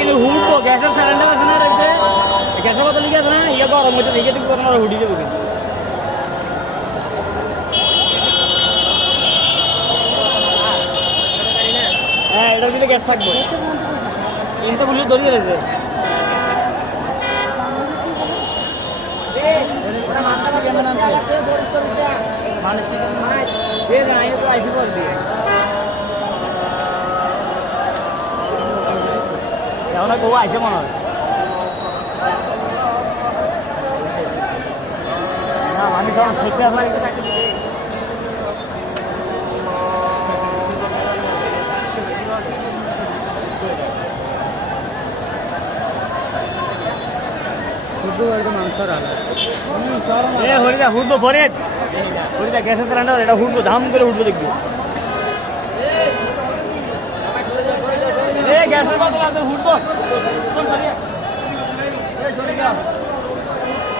কিন্তু হুক গ্যাসের সিলিন্ডার আছে না রাখছে গ্যাসের বোতল লিখে আছে না ইয়ে গরম হইতে দেখে তুমি কত হুডি যাব হ্যাঁ এটার ভিতরে গ্যাস থাকবে কিন্তু গুলি ধরিয়ে রয়েছে মানুষ এখন কেউ আইসে মনে হয় আমি সব শিখে হরিদা হুড়বো পরে হরিদা গ্যাসের সিলিন্ডার এটা হুড়বো ধাম করে উঠবো দেখবি এ